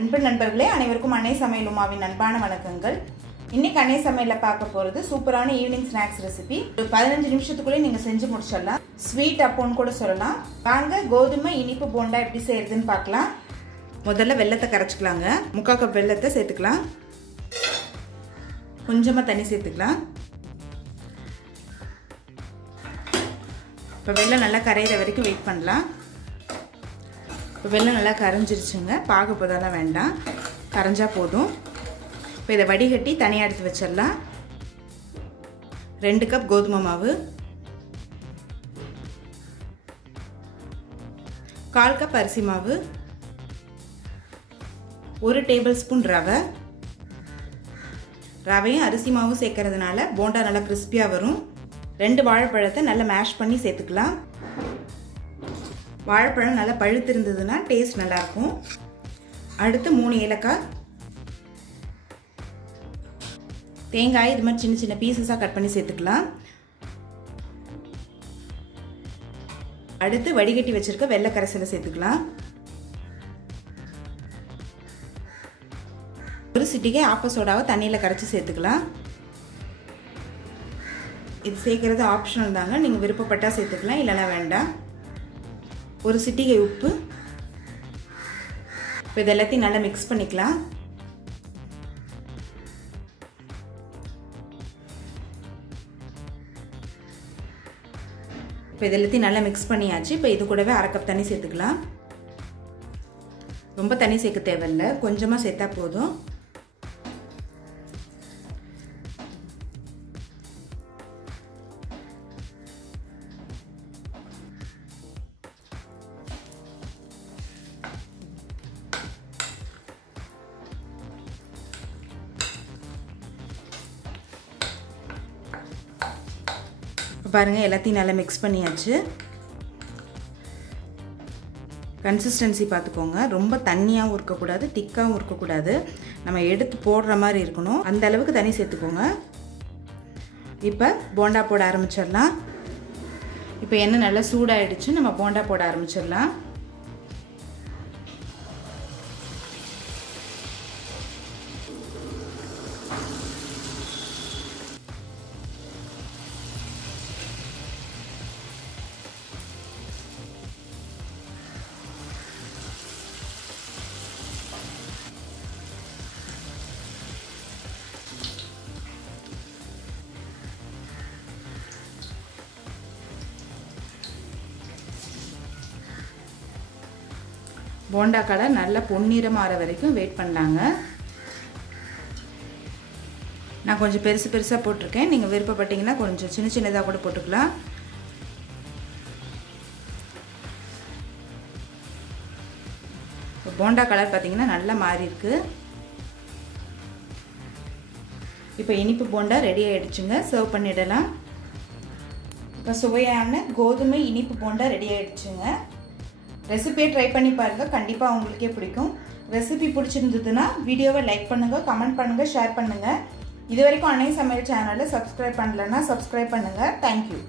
அன்பு நண்பர்களே, அனைவருக்கும் அன்னை சமையல் உமாவின் அன்பான வணக்கங்கள். இன்னைக்கு அன்னை சமையல்ல பார்க்க போறது சூப்பரான ஈவினிங் ஸ்நாக்ஸ் ரெசிபி. ஒரு 15 நிமிஷத்துக்குள்ளே நீங்க செஞ்சு முடிச்சிடலாம். ஸ்வீட் அப்போன்னு கூட சொல்லலாம். வாங்க கோதுமை இனிப்பு போண்டா எப்படி செய்யறதுன்னு பார்க்கலாம். முதல்ல வெல்லத்தை கரைச்சிக்கலாங்க. 3/4 கப் வெல்லத்தை சேர்த்துக்கலாம். கொஞ்சமா தண்ணி சேர்த்துக்கலாம். இப்போ வெல்லம் நல்லா கரையிற வரைக்கும் வெயிட் பண்ணலாம். இப்போ வெல்லம் நல்லா கரைஞ்சிருச்சுங்க. பாகுப்பதெல்லாம் வேண்டாம், கரைஞ்சா போதும். இப்போ இதை வடிகட்டி தனியாக எடுத்து வச்சிடலாம். 2 கப் கோதுமை மாவு, 1/4 கப் அரிசி மாவு, 1 டேபிள் ஸ்பூன் ரவை. ரவையும் அரிசி மாவும் சேர்க்கறதுனால போண்டா நல்லா கிறிஸ்பியாக வரும். 2 வாழைப்பழத்தை நல்லா மேஷ் பண்ணி சேர்த்துக்கலாம். வாழைப்பழம் நல்லா பழுத்து இருந்ததுன்னா டேஸ்ட் நல்லாயிருக்கும். அடுத்து 3 ஏலக்காய், தேங்காய் இது மாதிரி சின்ன சின்ன பீசஸாக கட் பண்ணி சேர்த்துக்கலாம். அடுத்து வடிகட்டி வச்சிருக்க வெள்ளை கரைசலை சேர்த்துக்கலாம். ஒரு சிட்டிகை ஆப்ப சோடாவை தண்ணியில் கரைச்சி சேர்த்துக்கலாம். இது சேர்க்கறது ஆப்ஷனல் தாங்க, நீங்கள் விருப்பப்பட்டால் சேர்த்துக்கலாம், இல்லைனா வேண்டாம். ஒரு சிட்டிகை உப்பு. இப்போ இது எல்லாத்தையும் நல்லா மிக்ஸ் பண்ணிக்கலாம். இப்போ இது எல்லாத்தையும் நல்லா மிக்ஸ் பண்ணியாச்சு. இப்போ இது கூடவே 1/2 கப் தண்ணி சேர்த்துக்கலாம். ரொம்ப தண்ணி சேர்க்க தேவையில்லை, கொஞ்சமாக சேர்த்தா போதும். பாருங்கள், எல்லாத்தையும் நல்லா மிக்ஸ் பண்ணியாச்சு. கன்சிஸ்டன்சி பார்த்துக்கோங்க. ரொம்ப தண்ணியாகவும் இருக்கக்கூடாது, திக்காகவும் இருக்கக்கூடாது. நம்ம எடுத்து போடுற மாதிரி இருக்கணும். அந்த அளவுக்கு தண்ணி சேர்த்துக்கோங்க. இப்போ போண்டா போட ஆரம்பிச்சிடலாம். இப்போ எண்ணெய் நல்லா சூடாகிடுச்சு, நம்ம போண்டா போட ஆரம்பிச்சிடலாம். போண்டா கலர் நல்லா பொன்னிறமாற வரைக்கும் வெயிட் பண்ணலாங்க. நான் கொஞ்சம் பெருசு பெருசாக போட்டிருக்கேன். நீங்கள் விருப்பப்பட்டீங்கன்னா கொஞ்சம் சின்ன சின்னதாக கூட போட்டுக்கலாம். போண்டா கலர் பார்த்தீங்கன்னா நல்லா மாறி இருக்கு. இப்போ இனிப்பு போண்டா ரெடி ஆகிடுச்சுங்க. சர்வ் பண்ணிடலாம். இப்போ சுவையான கோதுமை இனிப்பு போண்டா ரெடி ஆகிடுச்சுங்க. ரெசிபியை ட்ரை பண்ணி பாருங்கள், கண்டிப்பாக உங்களுக்கே பிடிக்கும். ரெசிபி பிடிச்சிருந்ததுன்னா வீடியோவை லைக் பண்ணுங்கள், கமெண்ட் பண்ணுங்கள், ஷேர் பண்ணுங்கள். இது வரைக்கும் அன்னை சமையல் சேனலை சப்ஸ்கிரைப் பண்ணலைன்னா சப்ஸ்கிரைப் பண்ணுங்கள். தேங்க்யூ.